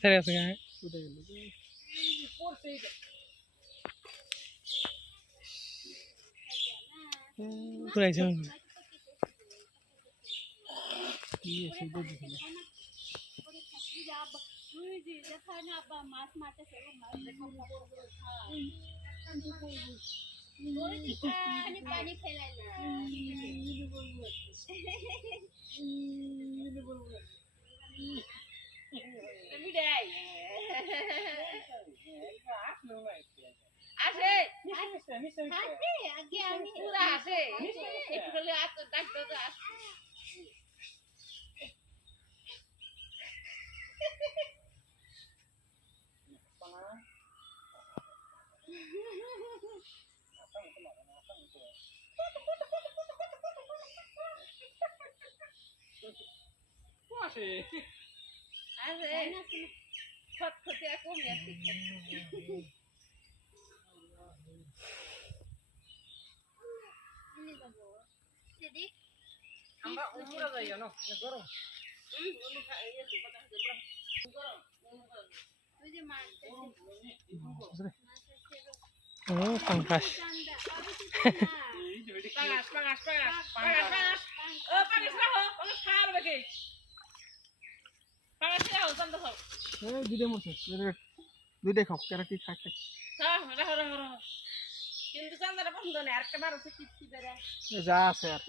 ছেড়ে আছে গায়ে পুরাইছে মাছ মারতেছে পানি ফেলাইলো আসে আগে আমি পুরা আসে একটু হলে ডাক্তার আসে খটখটে কমে আছে আমরা উপরে যাই না গরম ও পাঙ্কাশ দুইটাই খাও কেন কি খাই কিন্তু চান্দাটা পছন্দ নেই আরেকটা বার আছে কি যা আছে আর